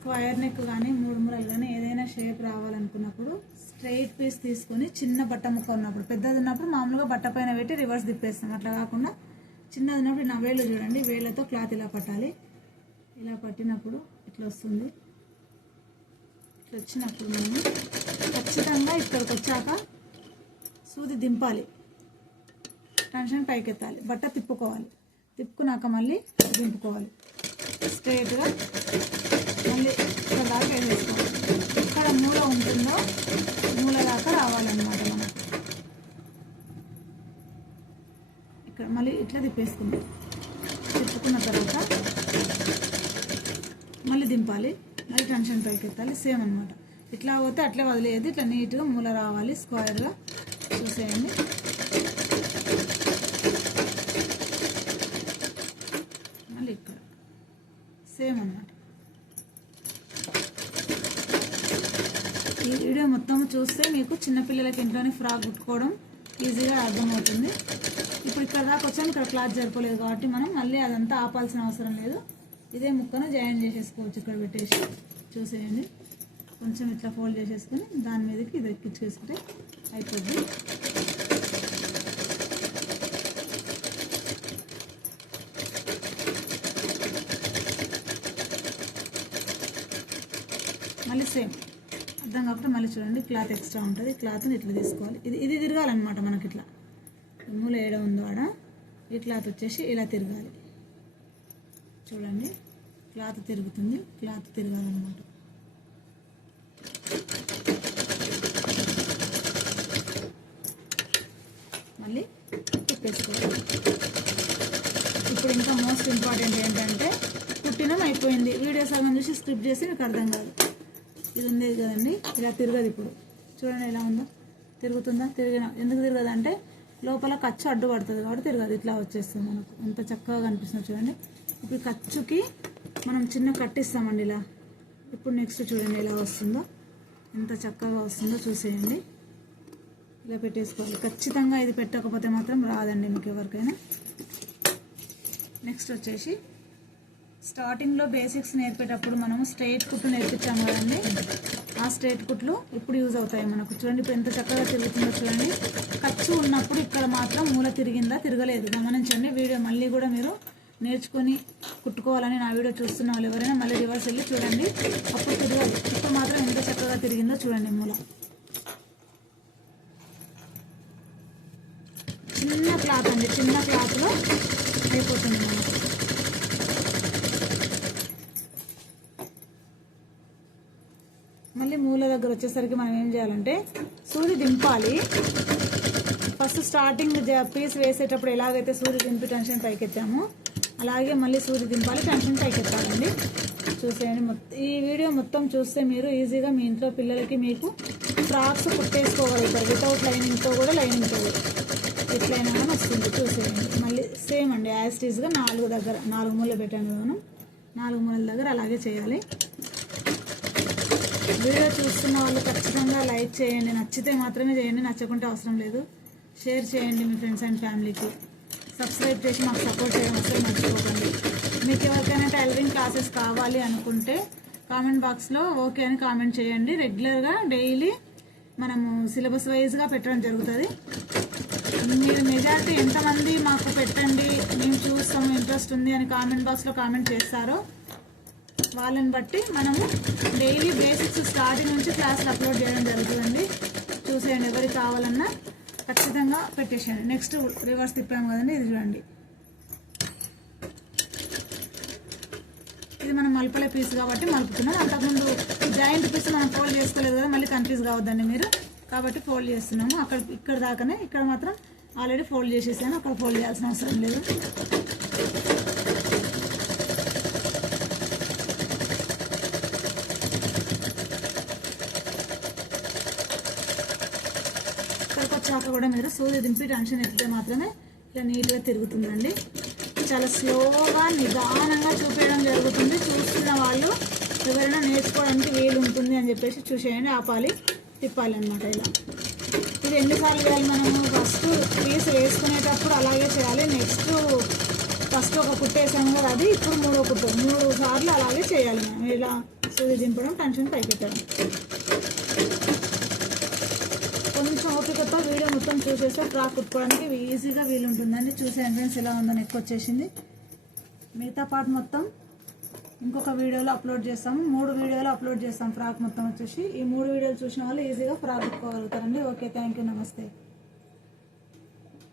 Square neck కానీ మూడు మురలు కానీ ఏదైనా షేప్ రావాలనుకున్నప్పుడు స్ట్రైట్ పీస్ తీసుకొని చిన్న బట్ట ముక్క ఉన్నప్పుడు పెద్దది ఉన్నప్పుడు మామూలుగా బట్ట పైన పెట్టి రివర్స్ తిప్పేస్తాం. అట్లా కాకుండా చిన్నది ఉన్నప్పుడు నా వేళ్ళు చూడండి వేళ్ళతో క్లాత్ ఇలా పట్టాలి. ఇలా పట్టినప్పుడు ఇట్లా వస్తుంది. ఇట్లా వచ్చినప్పుడు మేము ఖచ్చితంగా ఇక్కడికి వచ్చాక సూది దింపాలి. టెన్షన్ పైకెత్తాలి. బట్ట తిప్పుకోవాలి. తిప్పుకున్నాక మళ్ళీ దింపుకోవాలి. స్ట్రైట్గా ఇక్కడ చేసుకోవాలి ఎక్కడ మూల ఉంటుందో మూల దాకా రావాలన్నమాట మనకు ఇక్కడ మళ్ళీ ఇట్లా తిప్పేసుకుందాం. తిప్పుకున్న తర్వాత మళ్ళీ దింపాలి. మళ్ళీ టెన్షన్ పైకి ఎత్తాలి సేమ్ అనమాట ఇట్లా పోతే అట్లే వదిలేయద్దు. ఇట్లా నీట్గా మూల రావాలి. స్క్వేర్గా చూసేయండి. మళ్ళీ ఇక్కడ. సేమ్ అన్నమాట. ఈ వీడియో మొత్తం చూస్తే మీకు చిన్నపిల్లలకి ఇంట్లోనే ఫ్రాక్ కుట్టుకోవడం ఈజీగా అర్థమవుతుంది. ఇప్పుడు ఇక్కడ దాకా వచ్చాను ఇక్కడ క్లాత్ జరపలేదు కాబట్టి మనం మళ్ళీ అదంతా ఆపాల్సిన అవసరం లేదు. ఇదే ముక్కను జాయిన్ చేసేసుకోవచ్చు ఇక్కడ పెట్టేసి. చూసేయండి. కొంచెం ఇట్లా ఫోల్డ్ చేసేసుకొని దాని మీదకి ఇది ఎక్కించేసుకుంటే అయిపోద్ది. మళ్ళీ సేమ్. అర్థం కాకపోతే మళ్ళీ చూడండి క్లాత్ ఎక్స్ట్రా ఉంటుంది. క్లాత్ని ఇట్లా తీసుకోవాలి. ఇది ఇది తిరగాలన్నమాట మనకి ఇట్లా మూల ఏడ ఉందో ఆడ ఈ క్లాత్ వచ్చేసి ఇలా తిరగాలి. చూడండి క్లాత్ తిరుగుతుంది క్లాత్ తిరగాలన్నమాట. మళ్ళీ తిప్పేసుకోవాలి. ఇప్పుడు ఇంకా మోస్ట్ ఇంపార్టెంట్ ఏంటంటే కుట్టినం అయిపోయింది. వీడియో సగం చూసి స్క్రిప్ట్ చేసి మీకు అర్థం కాదు. ఇది ఉంది కదండి. ఇలా తిరగదు ఇప్పుడు. చూడండి ఎలా ఉందో. తిరుగుతుందా? తిరిగిన. ఎందుకు తిరగదు అంటే లోపల ఖర్చు అడ్డు పడుతుంది కాబట్టి తిరగదు. ఇట్లా వచ్చేస్తుంది మనకు. ఎంత చక్కగా కనిపిస్తుంది చూడండి. ఇప్పుడు ఖర్చుకి మనం చిన్న కట్టిస్తామండి ఇలా. ఇప్పుడు నెక్స్ట్ చూడండి ఎలా వస్తుందో. ఎంత చక్కగా వస్తుందో చూసేయండి. ఇలా పెట్టేసుకోవాలి. ఖచ్చితంగా ఇది పెట్టకపోతే మాత్రం రాదండి మీకు ఎవరికైనా. నెక్స్ట్ వచ్చేసి స్టార్టింగ్లో బేసిక్స్ నేర్పేటప్పుడు మనము స్ట్రైట్ కుట్లు నేర్పించాం కదండి. ఆ స్ట్రైట్ కుట్లు ఇప్పుడు యూజ్ అవుతాయి మనకు. చూడండి ఇప్పుడు ఎంత చక్కగా తిరుగుతుందో చూడండి. ఖర్చు ఉన్నప్పుడు ఇక్కడ మాత్రం మూల తిరిగిందా తిరగలేదు. గమనించండి వీడియో మళ్ళీ కూడా మీరు నేర్చుకొని కుట్టుకోవాలని నా వీడియో చూస్తున్న వాళ్ళు ఎవరైనా మళ్ళీ రివర్స్ వెళ్ళి చూడండి. అప్పుడు తిరగదు. ఇప్పుడు మాత్రం ఎంత చక్కగా తిరిగిందో చూడండి మూల. చిన్న క్లాత్ అండి చిన్న క్లాత్లో అయిపోతుంది మనకు. మళ్ళీ మూల దగ్గర వచ్చేసరికి మనం ఏం చేయాలంటే సూది దింపాలి. ఫస్ట్ స్టార్టింగ్ పీస్ వేసేటప్పుడు ఎలాగైతే సూది దింపి టెన్షన్ పైకెత్తామో అలాగే మళ్ళీ సూది దింపాలి టెన్షన్ పైకెత్తాలండి. చూసేయండి మొత్తం ఈ వీడియో మొత్తం చూస్తే మీరు ఈజీగా మీ ఇంట్లో పిల్లలకి మీకు ఫ్రాక్స్ కుట్టేసుకోగలుగుతారు వితౌట్ లైనింగ్తో కూడా లైనింగ్తో ఎట్లయినా కానీ వస్తుంది చూసేయండి. మళ్ళీ సేమ్ అండి యాజ్ టీజ్గా నాలుగు దగ్గర నాలుగు మూలలు పెట్టాను మనం నాలుగు మూలల దగ్గర అలాగే చేయాలి. వీడియో చూస్తున్న వాళ్ళు ఖచ్చితంగా లైక్ చేయండి నచ్చితే మాత్రమే చేయండి నచ్చకుంటే అవసరం లేదు. షేర్ చేయండి మీ ఫ్రెండ్స్ అండ్ ఫ్యామిలీకి. సబ్స్క్రైబ్ చేసి మాకు సపోర్ట్ చేయడం అసలు మర్చిపోకండి. మీకు ఎవరికైనా టైలరింగ్ క్లాసెస్ కావాలి అనుకుంటే కామెంట్ బాక్స్లో ఓకే అని కామెంట్ చేయండి. రెగ్యులర్గా డైలీ మనము సిలబస్ వైజ్గా పెట్టడం జరుగుతుంది. మీరు మెజారిటీ ఎంతమంది మాకు పెట్టండి మేము చూస్తాము ఇంట్రెస్ట్ ఉంది అని కామెంట్ బాక్స్లో కామెంట్ చేస్తారో వాళ్ళని బట్టి మనము డైలీ బేసిక్స్ స్టార్టింగ్ నుంచి క్లాసులు అప్లోడ్ చేయడం జరుగుతుందండి. చూసేయండి ఎవరికి కావాలన్నా. ఖచ్చితంగా పెట్టేసేయండి. నెక్స్ట్ రివర్స్ తిప్పాము కదండి ఇది చూడండి. ఇది మనం మలపలే పీస్ కాబట్టి మలుపుతున్నాం. అంతకుముందు జాయింట్ పీస్ మనం ఫోల్డ్ చేసుకోలేదు కదా మళ్ళీ కన్ఫ్యూజ్ కావద్దండి మీరు. కాబట్టి ఫోల్డ్ చేస్తున్నాము. అక్కడ ఇక్కడ దాకానే ఇక్కడ మాత్రం ఆల్రెడీ ఫోల్డ్ చేసేసాను. అక్కడ ఫోల్డ్ చేయాల్సిన అవసరం లేదు ఇక్కడికి వచ్చాక కూడా మీరు సూది దింపి టెన్షన్ ఎత్తితే మాత్రమే ఇలా నీట్గా తిరుగుతుందండి. చాలా స్లోగా నిదానంగా చూపించడం జరుగుతుంది. చూస్తున్న వాళ్ళు ఎవరైనా నేర్చుకోవడానికి వీలు ఉంటుంది అని చెప్పేసి చూసేయండి. ఆపాలి తిప్పాలి అనమాట ఇలా. ఇది ఎన్నిసార్లు చేయాలి మనము? ఫస్ట్ పీస్ వేసుకునేటప్పుడు అలాగే చేయాలి. నెక్స్ట్ ఫస్ట్ ఒక కుట్టేసాము కదా అది ఇప్పుడు మూడో కుట్ట. మూడు సార్లు అలాగే చేయాలి మనం. ఇలా సూది దింపడం టెన్షన్ పైకి ఓపికతో వీడియో మొత్తం చూసేస్తే ఫ్రాక్ కుట్టుకోవడానికి ఈజీగా వీలుంటుందండి. చూసే ఎంట్రెన్స్ ఎలా ఉందో నెక్ వచ్చేసింది. మిగతా పార్ట్ మొత్తం ఇంకొక వీడియోలో అప్లోడ్ చేస్తాము. మూడు వీడియోలు అప్లోడ్ చేస్తాం. ఫ్రాక్ మొత్తం వచ్చేసి. ఈ మూడు వీడియోలు చూసిన వాళ్ళు ఈజీగా ఫ్రాక్ కుట్టుకోగలుగుతారండి ఓకే థ్యాంక్ యూ నమస్తే.